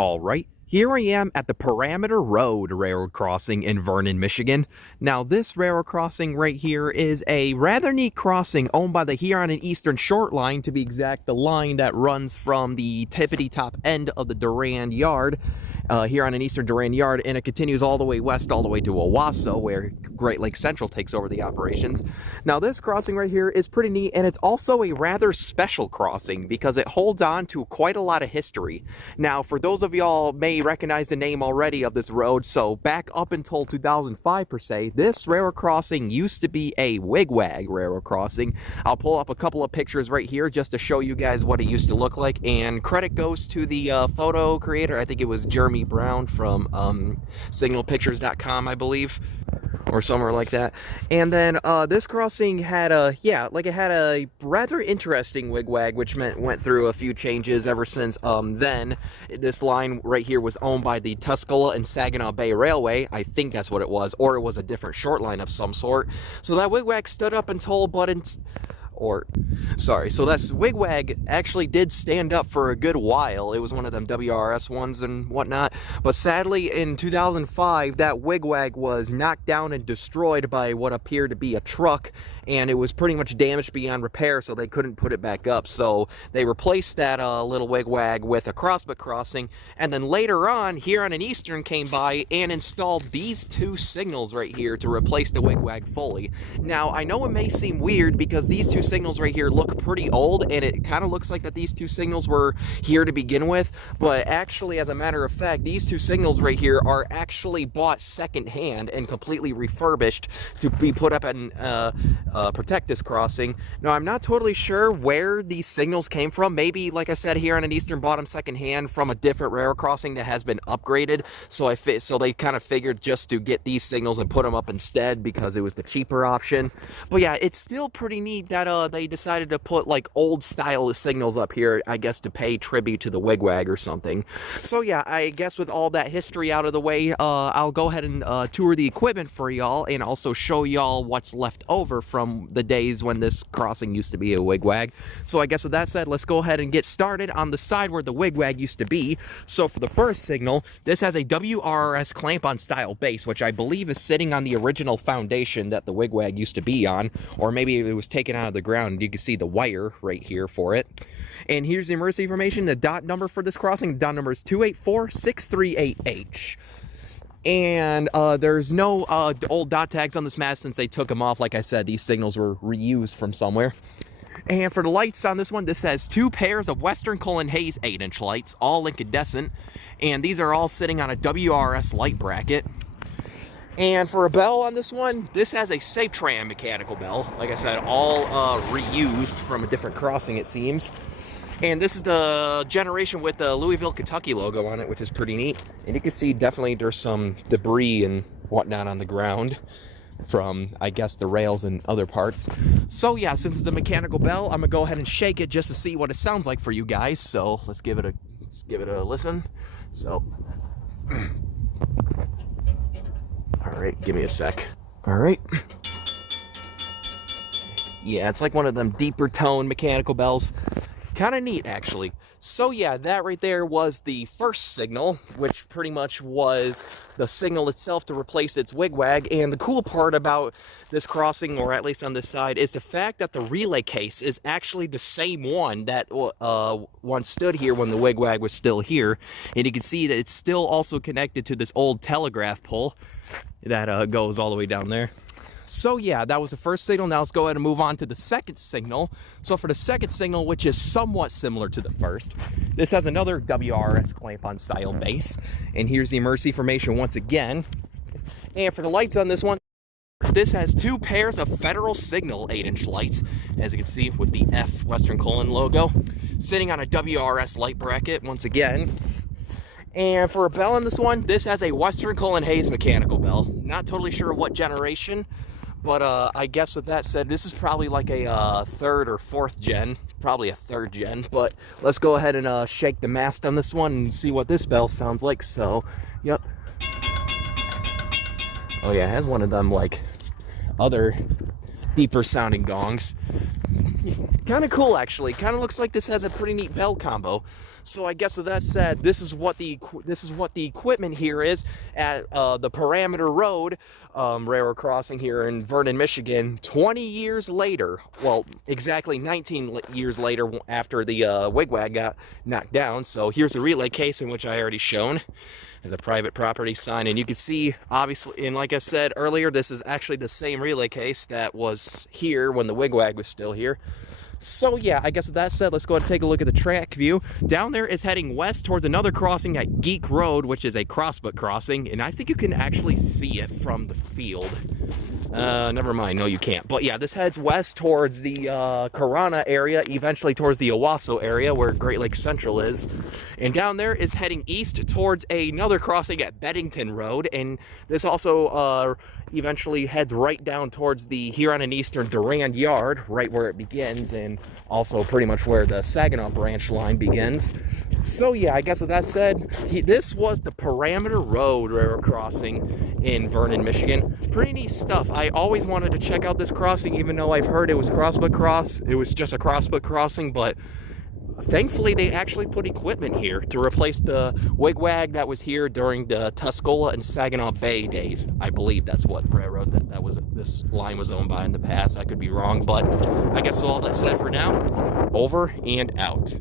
Alright, here I am at the Parmenter Road railroad crossing in Vernon, Michigan. Now this railroad crossing right here is a rather neat crossing owned by the Huron and Eastern Short Line, to be exact, the line that runs from the tippity top end of the Durand Yard, Huron and Eastern Durand Yard, and it continues all the way west, all the way to Owosso, where Great Lakes Central takes over the operations. Now this crossing right here is pretty neat, and it's also a rather special crossing because it holds on to quite a lot of history. Now for those of y'all may recognize the name already of this road, so back up until 2005 per se, this railroad crossing used to be a Wigwag railroad crossing. I'll pull up a couple of pictures right here just to show you guys what it used to look like, and credit goes to the photo creator. I think it was Jeremy Brown from signalpictures.com, I believe, or somewhere like that. And then this crossing had a rather interesting wigwag, which went through a few changes ever since then. This line right here was owned by the Tuscola and Saginaw Bay Railway. I think that's what it was, or it was a different short line of some sort. So that wigwag stood up until so that's Wigwag actually did stand up for a good while. It was one of them WRS ones and whatnot, but sadly in 2005 that Wigwag was knocked down and destroyed by what appeared to be a truck, and it was pretty much damaged beyond repair, so they couldn't put it back up. So they replaced that little Wigwag with a crossbuck crossing, and then later on Huron and Eastern came by and installed these two signals right here to replace the Wigwag fully. Now I know it may seem weird because these two signals right here look pretty old, and it kind of looks like that these two signals were here to begin with, but actually, as a matter of fact, these two signals right here are actually bought secondhand and completely refurbished to be put up and protect this crossing. Now I'm not totally sure where these signals came from. Maybe, like I said, Huron and Eastern bought them secondhand from a different railroad crossing that has been upgraded, so they kind of figured just to get these signals and put them up instead because it was the cheaper option. But yeah, it's still pretty neat that they decided to put like old style signals up here, I guess to pay tribute to the Wigwag or something. So yeah, I guess with all that history out of the way, I'll go ahead and tour the equipment for y'all, and also show y'all what's left over from the days when this crossing used to be a Wigwag. So I guess with that said, let's go ahead and get started on the side where the Wigwag used to be. So for the first signal, this has a WRS clamp-on style base, which I believe is sitting on the original foundation that the Wigwag used to be on, or maybe it was taken out of the ground. You can see the wire right here for it. And here's the emergency information. The dot number for this crossing, the dot number is 284638H. And there's no old dot tags on this mast since they took them off. Like I said, these signals were reused from somewhere. And for the lights on this one, this has two pairs of Western Cullen Hayes 8-inch lights, all incandescent, and these are all sitting on a WRS light bracket. And for a bell on this one, this has a Safe-Tran mechanical bell. Like I said, all reused from a different crossing, it seems. And this is the generation with the Louisville, Kentucky logo on it, which is pretty neat. And you can see definitely there's some debris and whatnot on the ground from, I guess, the rails and other parts. So yeah, since it's a mechanical bell, I'm gonna go ahead and shake it just to see what it sounds like for you guys. So let's give it a listen. So, all right, give me a sec. All right. Yeah, it's like one of them deeper tone mechanical bells. Kind of neat, actually. So yeah, that right there was the first signal, which pretty much was the signal itself to replace its Wigwag. And the cool part about this crossing, or at least on this side, is the fact that the relay case is actually the same one that once stood here when the Wigwag was still here. And you can see that it's still also connected to this old telegraph pole that goes all the way down there. So yeah, that was the first signal. Now let's go ahead and move on to the second signal. So for the second signal, which is somewhat similar to the first, this has another WRS clamp-on style base. And here's the emergency information once again. And for the lights on this one, this has two pairs of Federal Signal 8-inch lights, as you can see with the F Western Cullen logo, sitting on a WRS light bracket once again. And for a bell on this one, this has a Western Cullen Hayes mechanical bell. Not totally sure what generation, but I guess with that said, this is probably like a third or fourth gen, probably a third gen. But let's go ahead and shake the mast on this one and see what this bell sounds like. So, yep. Oh yeah, it has one of them like other deeper sounding gongs. Kind of cool, actually. Kind of looks like this has a pretty neat bell combo. So I guess with that said, this is what the equipment here is at the Parmenter Road railroad crossing here in Vernon, Michigan. 20 years later, well, exactly 19 years later after the Wigwag got knocked down. So here's a relay case in which I already shown as a private property sign, and you can see obviously, and like I said earlier, this is actually the same relay case that was here when the Wigwag was still here. So yeah, I guess with that said, let's go ahead and take a look at the track view. Down there is heading west towards another crossing at Geek Road, which is a crossbuck crossing, and I think you can actually see it from the field. Never mind, no you can't. But yeah, this heads west towards the Corona area, eventually towards the Owosso area where Great Lakes Central is. And down there is heading east towards another crossing at Beddington Road, and this also eventually heads right down towards the Huron and Eastern Durand Yard, right where it begins, and also pretty much where the Saginaw branch line begins. So yeah, I guess with that said, this was the Parmenter Road railroad crossing in Vernon, Michigan. Pretty neat stuff. I always wanted to check out this crossing, even though I've heard it was crossbuck cross. It was just a crossbuck crossing, but thankfully they actually put equipment here to replace the Wigwag that was here during the Tuscola and Saginaw Bay days. I believe that's what railroad this line was owned by in the past. I could be wrong, but I guess all that's said for now. Over and out.